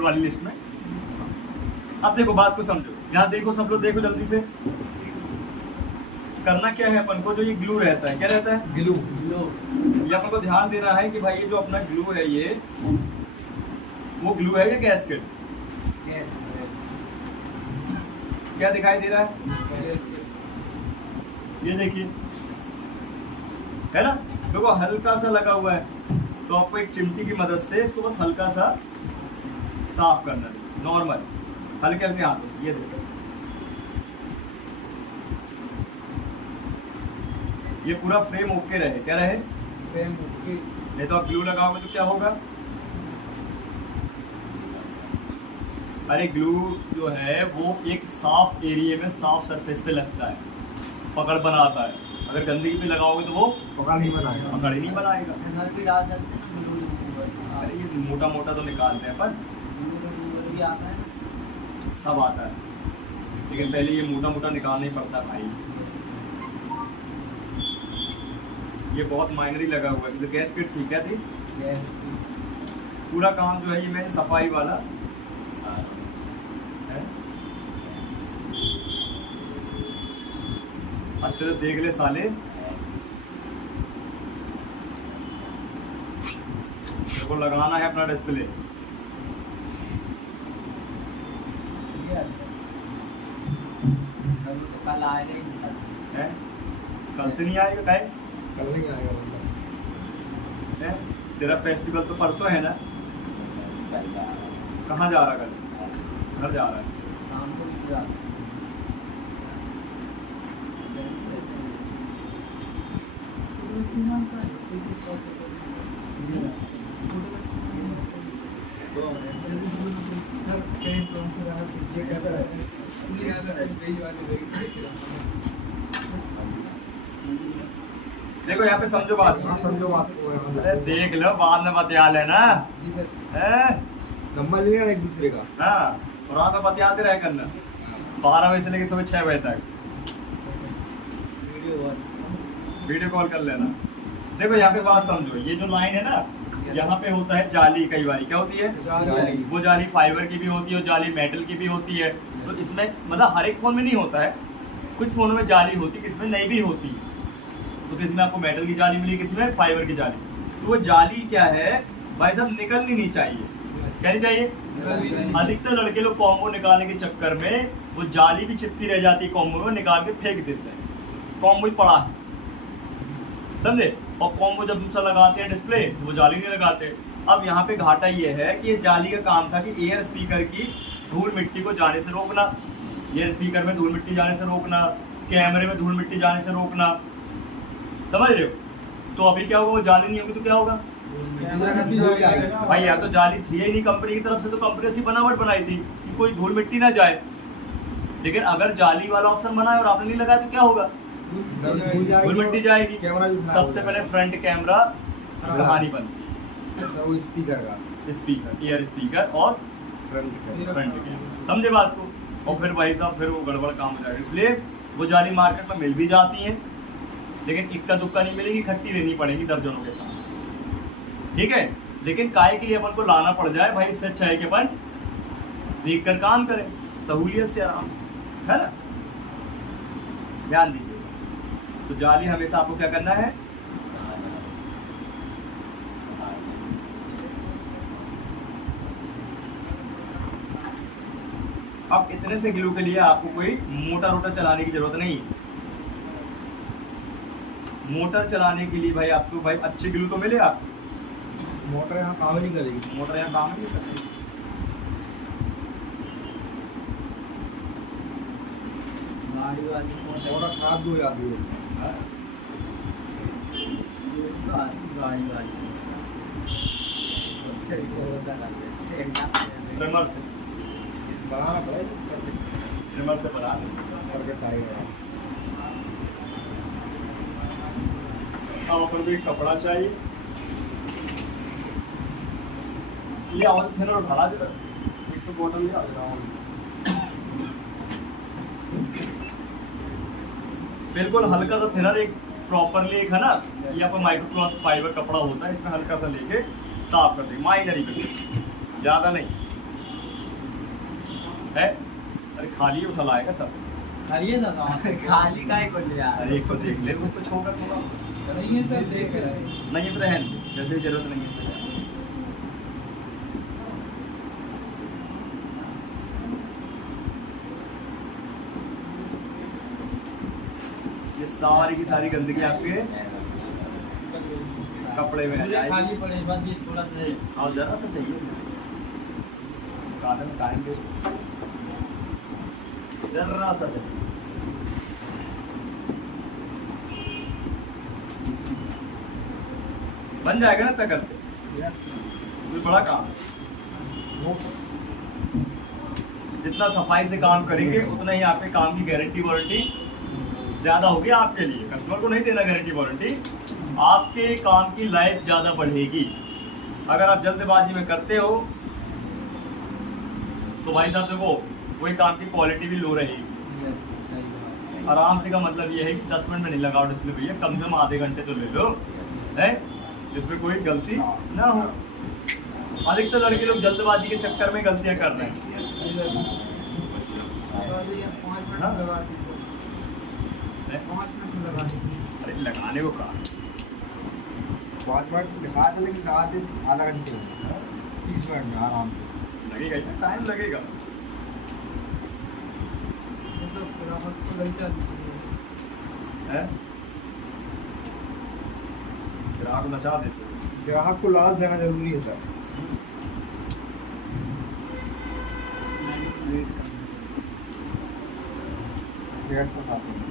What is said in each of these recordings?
वाली लिस्ट में। अब देखो बात को समझो, यहाँ देखो सब लोग देखो जल्दी से। करना क्या है अपन को, जो ये ग्लू रहता है, क्या रहता है, ग्लू। ये अपन को ध्यान देना है कि भाई ये जो अपना ग्लू है, ये वो ग्लू है या गैस्केट? क्या दिखाई दे रहा है, ये देखिए, है ना। देखो हल्का सा लगा हुआ है, तो आपको एक चिमटी की मदद से इसको बस हल्का सा साफ करना है, नॉर्मल हल्के हल्के हाथों से। ये देखो, ये पूरा फ्रेम ओके रहे, क्या रहे, फ्रेम ओके। नहीं तो आप ग्लू लगाओगे तो क्या होगा, अरे ग्लू जो है वो एक साफ एरिया में, साफ सरफेस पे लगता है, पकड़ बनाता है। अगर गंदगी पे लगाओगे तो वो पकड़ नहीं बनाएगा, पकड़ ही नहीं बनाएगा। घर पे डाल सकते हैं ग्लू। अरे ये मोटा मोटा तो निकालते हैं पर भी आता है, सब आता है, लेकिन पहले ये मोटा मोटा निकालना ही पड़ता है भाई। ये बहुत माइनर ही लगा हुआ है, तो गैस्केट ठीक है थी। पूरा काम जो है ये मेरी सफाई वाला है। अच्छे से देख ले साले, देखो लगाना है अपना डिस्प्ले। कल आएगा है, कल से नहीं आएगा, काहे कल नहीं आएगा है? तेरा फेस्टिवल तो परसों है ना, कहाँ जा रहा कल, घर जा रहा है। शाम को देखो यहाँ पे समझो बात, समझो बात को। अरे देख लो बाद में बतिया लेना, नंबर ले लेना एक दूसरे का। हाँ, और रात में बतियाते रहे करना 12 बजे से लेकर सुबह 6 बजे तक वीडियो कॉल कर लेना। देखो यहाँ पे बात समझो, ये जो लाइन है ना, यहाँ पे होता है जाली, कई बार क्या होती है जाली। वो जाली फाइबर की भी होती है और जाली मेटल की भी होती है। तो इसमें मतलब हर एक फोन में नहीं होता है, कुछ फोनों में जाली होती है, किसी में नहीं भी होती है। तो किसी में आपको मेटल की जाली मिली, किसी में फाइबर की जाली। तो वो जाली क्या है भाई साहब, निकलनी नहीं चाहिए, क्या नहीं चाहिए। अधिकतर लड़के लोग कॉम्बो निकालने के चक्कर में वो जाली भी चिपकी रह जाती है, कॉम्बो में निकाल के फेंक देते हैं, कॉम्बो ही पड़ा है, समझे। और कॉम्बो जब दूसरा लगाते हैं डिस्प्ले तो वो जाली नहीं लगाते। अब यहाँ पे घाटा ये है कि ये जाली का काम था कि एयर स्पीकर की धूल मिट्टी को जाने से रोकना, एयर स्पीकर में धूल मिट्टी जाने से रोकना, कैमरे में धूल मिट्टी जाने से रोकना, समझ रहे हो। तो अभी क्या होगा, वो जाली नहीं होगी तो क्या होगा भाई, या तो जाली थी ही नहीं कंपनी की तरफ से, तो कंपनी ऐसी बनावट बनाई थी कि कोई धूल मिट्टी ना जाए। लेकिन अगर जाली वाला ऑप्शन बना है और आपने नहीं लगाया तो क्या होगा, धूल मिट्टी जाएगी। सबसे पहले फ्रंट कैमरा कहानी बनती है, वो स्पीकर का, स्पीकर, एयर स्पीकर और फ्रंट कैमरा, समझे बात को। और फिर भाई साहब फिर वो गड़बड़ काम हो जाएगा। इसलिए वो जाली मार्केट में मिल भी जाती है, लेकिन इक्का दुक्का नहीं मिलेगी, खट्टी लेनी पड़ेगी दर्जनों के साथ, ठीक है। लेकिन काय के लिए अपन को लाना पड़ जाए भाई, इससे अच्छा है कि अपन देख कर काम करें, सहूलियत से, आराम से, है ना। ध्यान दीजिए, तो जाली हमेशा आपको क्या करना है, अब इतने से ग्लू के लिए आपको कोई मोटर वोटर चलाने की जरूरत नहीं। मोटर चलाने के लिए भाई आपको भाई अच्छी ग्लू तो मिले आपको, मोटर यहाँ काम नहीं करेगी, मोटर यहाँ काम नहीं करेगी। मोटर खराब भी हो जाती है। ट्रिमर से बनाना पड़ेगा, ट्रिमर से बना दें। सर्किट आएगा। अब अपन को एक कपड़ा चाहिए, ये और थिनर उठा दे, एक तो बोतल ले आ रहा हूँ। बिल्कुल हल्का सा थिनर, एक प्रॉपरली एक है ना, यहाँ पर माइक्रोक्लॉथ फाइबर कपड़ा होता है, इसमें हल्का सा लेके साफ कर देंगे, माइनर ही कर देंगे, ज़्यादा नहीं। है। अरे खाली उठा लाएगा सब। खाली है ना खाली का ही कर लिया अरे एक को देख ले, वो कुछ होगा थोड़ा नहीं है तो देख रहे नहीं है तो रहने दो, जैसे भी जरूरत नहीं है। ये सारी की सारी गंदगी आपके कपड़े में आ पूरे जाएगी। खाली पड़े बस ये थोड़ा सा है। और जरा सा चाहिए गार्डन टाइम वेस्ट, जरा सा चाहिए। बन जाएगा ना तक यस कोई बड़ा काम है। No sir. जितना सफाई से काम करेंगे उतना ही आपके काम की गारंटी वारंटी ज़्यादा होगी आपके लिए। कस्टमर को नहीं देना गारंटी वारंटी, आपके काम की लाइफ ज़्यादा बढ़ेगी। अगर आप जल्दबाजी में करते हो तो भाई साहब देखो वही काम की क्वालिटी भी लो रहेगी। यस सही बात आराम से का मतलब ये है कि 10 मिनट में नहीं लगाओ डिस्प्ले भैया, कम से कम आधे घंटे तो ले लो है, जिसमें कोई गलती ना हो। अधिकतर लड़के लोग जल्दबाजी के चक्कर में गलतियां कर रहे हैं। हाँ। 5 मिनट लगा दीजिए। अरे लगाने को कहा 5 मिनट लिखा था लेकिन लगा दे आधा घंटे में 30 मिनट में आराम से। लगेगा ही, टाइम लगेगा। तो ग्राहक को लग जाती है ग्राहक को नचा देते हो। ग्राहक को लालच देना जरूरी है सर। मैनिपुलेट करना शेयर्स बताते हैं।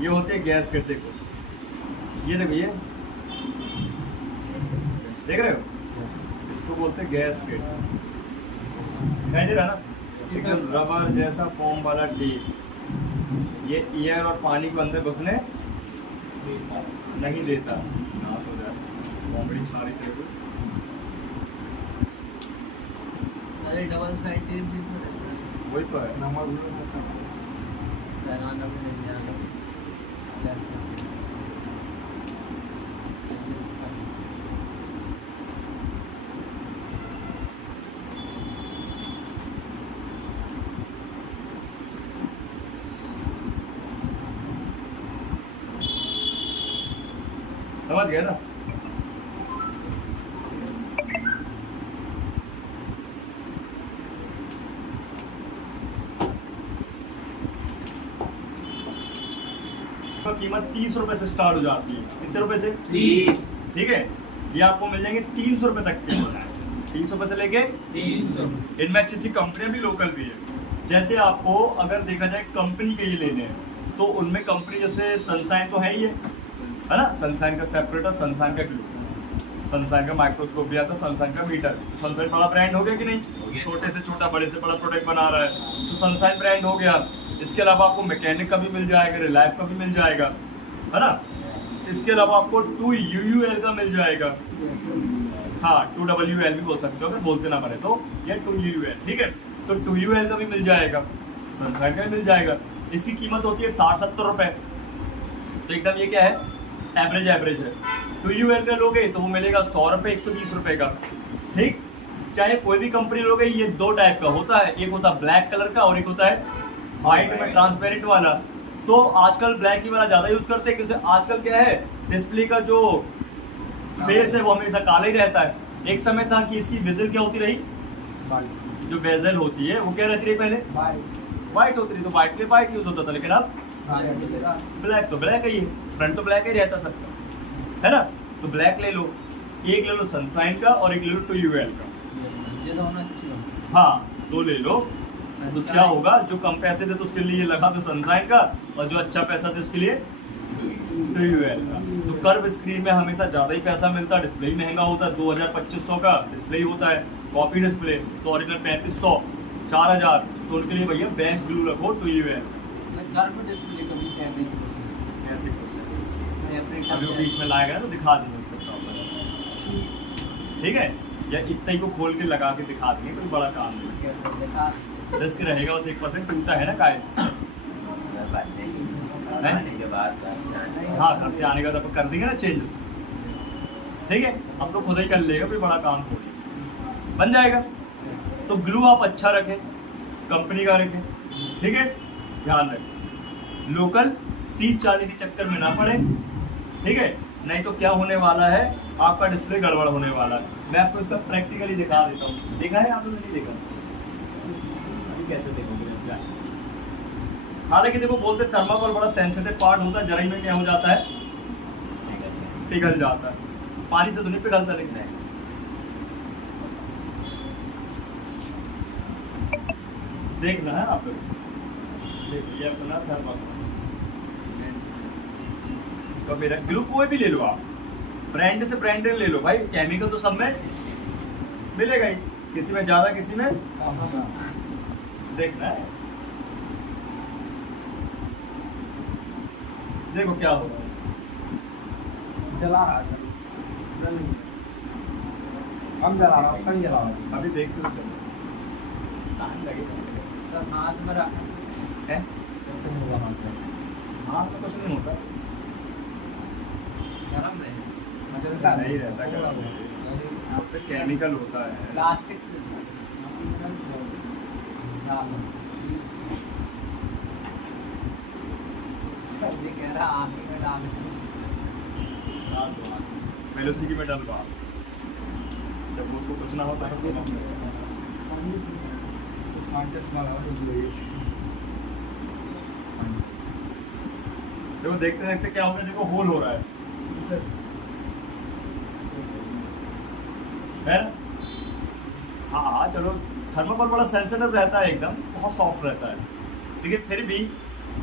ये होते हैं गैस कट, देखो ये देखो ये देख रहे हो, इसको बोलते हैं गैस कट। दिखाई दे रहा ना, एकदम रबर जैसा फोम वाला टेप। ये एयर और पानी को अंदर घुसने नहीं देता, नाश हो जाए। बड़ी सारी टेप सारे डबल साइड टेप भी तो रहता है। वही तो है। नंबर लगाना भी नहीं आता। समझ गए ना। तो कीमत 30 रुपए से स्टार्ट हो जाती है। कितने रुपए से? 30। ठीक है, ये आपको मिल जाएंगे 300 रुपए तक के। 30 रुपए से लेके 300। इनमें अच्छी अच्छी कंपनियां भी लोकल भी है। जैसे आपको अगर देखा जाए कंपनी के ये लेने हैं तो उनमें कंपनी जैसे सनशाइन तो है ही है ना। सनशाइन का सेपरेटर, सनशाइन का ग्लू, सनशाइन का माइक्रोस्कोप भी आता है, सनशाइन का मीटर। सनशाइन बड़ा ब्रांड हो गया कि नहीं? छोटे से छोटा बड़े से बड़ा प्रोडक्ट बना रहा है तो सनशाइन ब्रांड हो गया। इसके अलावा आपको मैकेनिक का भी मिल जाएगा, रिलायंस का भी मिल जाएगा, है ना। इसके अलावा आपको 2UUL का मिल जाएगा। हाँ 2WL भी बोल सकते हो अगर बोलते ना पड़े तो, या 2UUL। ठीक है, तो 2UL का भी मिल जाएगा, सनशाइन का भी मिल जाएगा। इसकी कीमत होती है 60-70 रुपए। तो एकदम ये क्या है, एवरेज है। 2UL का लोगे तो वो मिलेगा 100 रुपये, 120 रुपए का। ठीक, चाहे कोई भी कंपनी लोगे, ये दो टाइप का होता है, एक होता है ब्लैक कलर का और एक होता है व्हाइट में ट्रांसपेरेंट वाला। तो आजकल ब्लैक ही वाला ज्यादा यूज करते हैं, क्योंकि आजकल क्या है, डिस्प्ले का जो फेस है वो हमेशा काला ही रहता है। एक समय था कि इसकी बेजल क्या होती रही, जो बेजल होती है वो क्या रहती रही पहले, व्हाइट होती रही। तो व्हाइट के व्हाइट यूज होता था, लेकिन अब ब्लैक तो ब्लैक ही है, फ्रंट तो ब्लैक ही रहता सबका, है ना। तो ब्लैक ले लो, एक ले लो सनशाइन का और एक ले लो 2UL का। ये दोनों अच्छी होंगी। हाँ, दो ले लो। तो क्या होगा, जो कम पैसे थे तो उसके लिए लगा दो सनशाइन का, और जो अच्छा पैसा थे उसके लिए 2UL का। तो कर्व स्क्रीन में हमेशा ज़्यादा ही पैसा मिलता है, डिस्प्ले ही महंगा होता है। 2000-2500 का डिस्प्ले ही होता है, कॉपी डिस्प्ले तो ओरिजिनल 3500, 4000। तो उनके लिए भैया बेस्ट ग्लू रखो 2UL। कर्व डिस्प्ले कभी कैसे ऐसे सेपरेट अभी वो बीच में लाएगा तो दिखा देंगे उसका प्रॉब्लम। ठीक है, या इतना ही को खोल के लगा के दिखा देंगे, कोई बड़ा काम नहीं। कैसे दिखा रिस्क रहेगा, बस 1% टूटा है ना काय से। हाँ, घर से आने का तो कर देंगे ना चेंजेस। ठीक है, अब तो खुद ही कर लेगा, कोई बड़ा काम थोड़ी, बन जाएगा। तो ग्लू आप अच्छा रखें, कंपनी का रखें, ठीक है, ध्यान रखें, लोकल 30-40 के चक्कर में ना पड़े, ठीक है, नहीं तो क्या होने वाला है, आपका डिस्प्ले गड़बड़ होने वाला है। मैं आपको इसका प्रैक्टिकली दिखा देता हूँ, देखा है आप लोगों ने? नहीं देखा, अभी कैसे देखोगे? हालांकि देखो, बोलते थर्माकोल बड़ा सेंसिटिव पार्ट होता है, जरा ही में क्या हो जाता है, पिघल जाता है, पानी से तो नहीं पिघलता, लेकिन है। देखना है आप लोग, देखिए अपना थर्माकोल तो मेरा ग्लू कोई भी ले लो आप, ब्रांड से ब्रांडेड ले लो भाई, केमिकल तो सब में मिलेगा ही, किसी में ज्यादा किसी में देखना है। देखो क्या होगा, जला रहा है सर, हम जला रहा हूँ, कम जला रहा हूँ। अभी देखते तो चलो, टाइम लगेगा। सर हाथ में रख है सबसे होगा हाथ में। हाँ तो कुछ नहीं होता, गरम है, चलता नहीं रहता गरम, यहाँ पे केमिकल होता है। प्लास्टिक से सर्दी कह रहा आँख में डाल पहले उसी की में डलवा, जब उसको कुछ ना होता है तो देखो, देखते देखते क्या हो गया, देखो होल हो रहा है ना? हाँ चलो, थर्माकोल बड़ा सेंसिटिव रहता है, एकदम बहुत सॉफ्ट रहता है, लेकिन फिर भी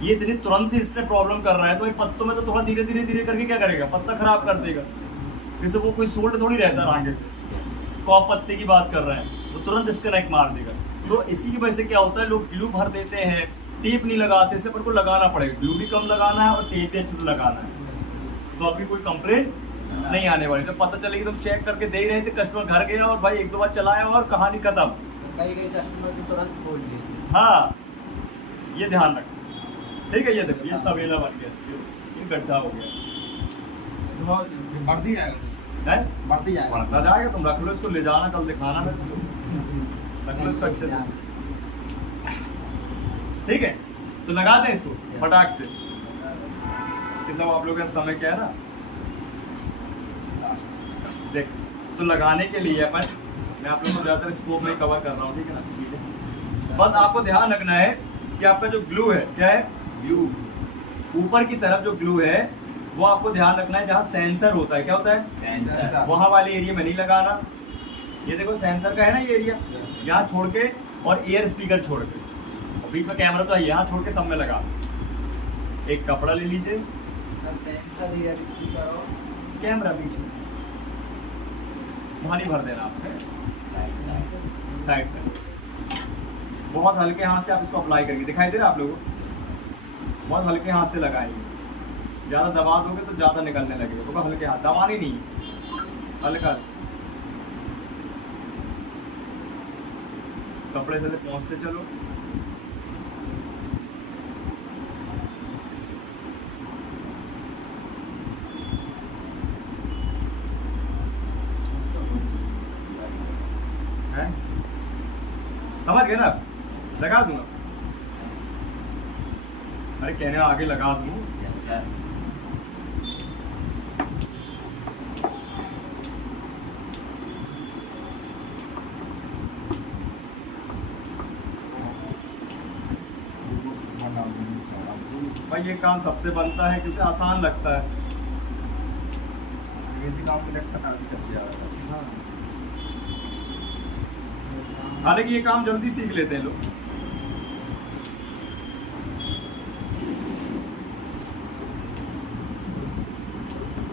ये इतनी तुरंत ही इसने प्रॉब्लम कर रहा है, तो ये पत्तों में तो थोड़ा धीरे धीरे धीरे करके क्या करेगा, पत्ता खराब कर देगा। जैसे वो कोई सोल्ड थोड़ी रहता है आगे से, कॉप पत्ते की बात कर रहे हैं, वो तुरंत डिस्कनेक्ट मार देगा। तो इसी की वजह से क्या होता है, लोग ग्लू भर देते हैं, टेप नहीं लगाते, इसलिए पर को लगाना पड़ेगा, ग्लू भी कम लगाना है और टेप भी अच्छे से लगाना है, तो आपकी कोई कंप्लेंट नहीं आने वाली। तो पता चलेगी तुम चेक करके दे ही रहे थे, कस्टमर घर गया और भाई 1-2 बार चलाया और कहानी खत्म। कई कस्टमर की तुरंत खोल देती हाँ, ये ध्यान रखो, ठीक है। ये देखो, ये तवेला बन गया, ये गड्ढा हो गया बढ़ती जाएगा, है, बढ़ती जाएगा। बढ़ता जाएगा। तुम रख लो इसको, ले जाना कल दिखाना मेरे को, रख लो इसको अच्छे से, ठीक है। तो लगा दें इसको फटाक से, कि सब आप लोगों का समय क्या है ना, देख। तो लगाने के लिए अपन, मैं आप लोगों को ज़्यादातर स्कोप में कवर कर रहा हूँ, ठीक है ना, ठीक है। बस आपको ध्यान रखना है कि आपका जो ग्लू है, क्या है, ग्लू, ऊपर की तरफ जो ग्लू है वो आपको ध्यान रखना है, जहाँ सेंसर होता है, क्या होता है, सेंसर। वहाँ वाले एरिया में नहीं लगाना। ये देखो सेंसर का है ना ये एरिया, यहाँ छोड़ के और एयर स्पीकर छोड़ के, और बीच में कैमरा तो है, यहाँ छोड़ के सब में लगा। एक कपड़ा ले लीजिए, है। सेंसर या स्पीकर और कैमरा बीच में, वहाँ नहीं भर देना आपने, साइड से बहुत हल्के हाथ से आप इसको अप्लाई करिए। दिखाई दे रहा है आप लोगों को, बहुत हल्के हाथ से लगाएंगे, ज़्यादा दबा दोगे तो ज़्यादा निकलने लगेगा, तो हल्के हाथ, दबानी नहीं, हल्का कपड़े से पहुँचते चलो। हैं? समझ गए ना, लगा दूंगा, अरे कहने आगे लगा दूं, भाई ये काम सबसे बनता है क्योंकि आसान लगता है, इसी काम के लिए पता भी चल जाएगा। हालांकि ये काम जल्दी सीख लेते हैं लोग।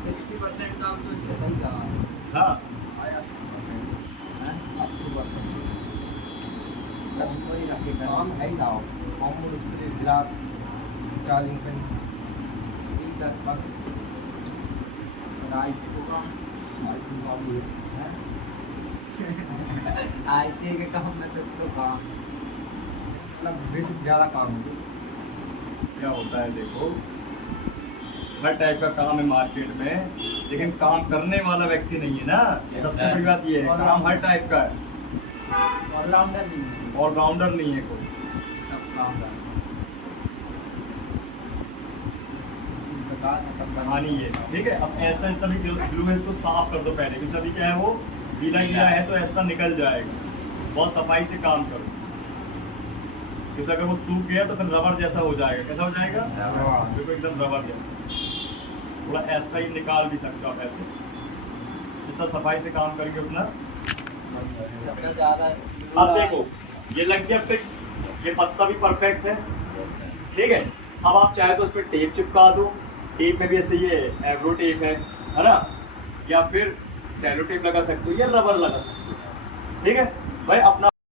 60% काम तो जैसा ही रहा। हाँ, काम है ही ना, common spray, glass, charging pen, speaker, बस आईसी को काम, आईसी काम भी है। आईसी के काम में तो काम मतलब बेसिक ज़्यादा काम है। क्या होता है देखो, हर टाइप का काम है मार्केट में, लेकिन काम करने वाला व्यक्ति नहीं है ना। सबसे बड़ी बात ये है, काम हर टाइप का है, ऑलराउंडर नहीं है, ऑलराउंडर नहीं है कोई। सब काम का कहानी ये, ठीक है। अब एक्स्ट्रा जितना भी ग्लू है इसको साफ कर दो पहले, क्योंकि अभी क्या है वो गीला गीला है तो एक्स्ट्रा निकल जाएगा। बहुत सफाई से काम करो, क्योंकि अगर वो सूख गया तो फिर रबर जैसा हो जाएगा। कैसा हो जाएगा? बिल्कुल एकदम रबर जैसा। थोड़ा एक्स्ट्रा ही निकाल भी सकते हो आप ऐसे, जितना सफाई से काम करेंगे उतना। ज़्यादा अब देखो ये लग गया फिक्स, ये पत्ता भी परफेक्ट है, ठीक है। अब आप चाहे तो उस पर टेप चिपका दो, टेप में भी ऐसे ये एब्रो टेप है ना, या फिर सेलो टेप लगा सकते हो या रबर लगा सकते हो, ठीक है भाई। अपना